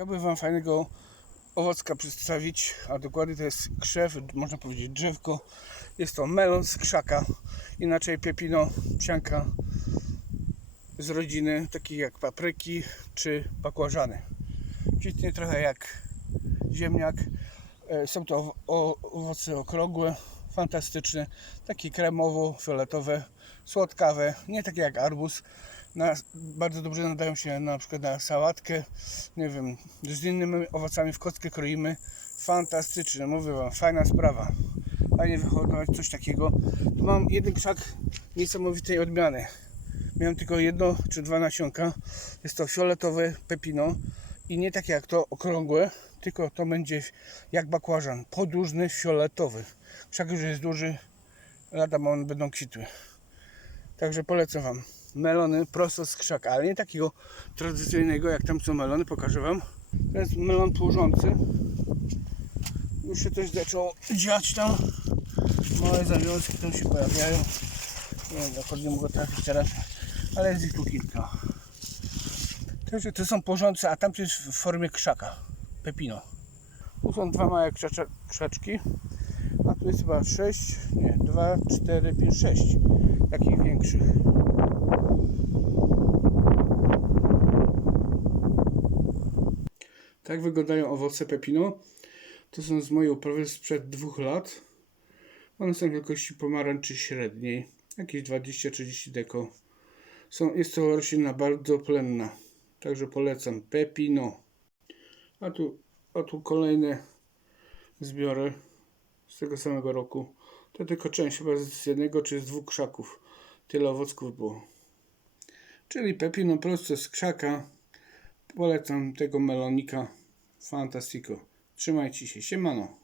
Chciałbym Wam fajnego owocka przedstawić, a dokładnie to jest krzew, można powiedzieć drzewko. Jest to melon z krzaka, inaczej pepino, psianka z rodziny, takich jak papryki czy bakłażany. Kwitnie trochę jak ziemniak. E, Są to owoce okrągłe, fantastyczne, takie kremowo-fioletowe, słodkawe, nie takie jak arbuz. Na, bardzo dobrze nadają się na przykład na sałatkę, nie wiem, z innymi owocami w kostkę kroimy. Fantastyczne, mówię Wam, fajna sprawa. Fajnie wyhodować coś takiego. Tu mam jeden krzak niesamowitej odmiany. Miałem tylko jedno czy dwa nasionka. Jest to fioletowe pepino i nie takie jak to okrągłe, tylko to będzie jak bakłażan, podłużny, fioletowy. Krzak już jest duży, lata one będą kwitły. Także polecam Wam melony prosto z krzaka, ale nie takiego tradycyjnego jak tam są melony, pokażę Wam. To jest melon tłużący. Już się też zaczęło dziać tam. Małe zawiązki tam się pojawiają. Nie wiem, dokładnie mogę trafić teraz, ale jest ich tu kilka. Także to są porządce, a tam jest w formie krzaka. Pepino. Tu są dwa małe krzacza, krzaczki. A tu jest chyba 6, nie, 2, 4, 5, 6 takich większych. Tak wyglądają owoce pepino. To są z mojej uprawy sprzed dwóch lat. One są wielkości pomarańczy średniej, jakieś 20-30 deko. Są, jest to roślina bardzo plenna, także polecam. Pepino. A tu, a tu kolejne zbiory z tego samego roku. To tylko część chyba z jednego czy z dwóch krzaków. Tyle owocków było. Czyli pepino prosto z krzaka. Polecam tego melonika. Fantastico. Trzymajcie się. Siemano.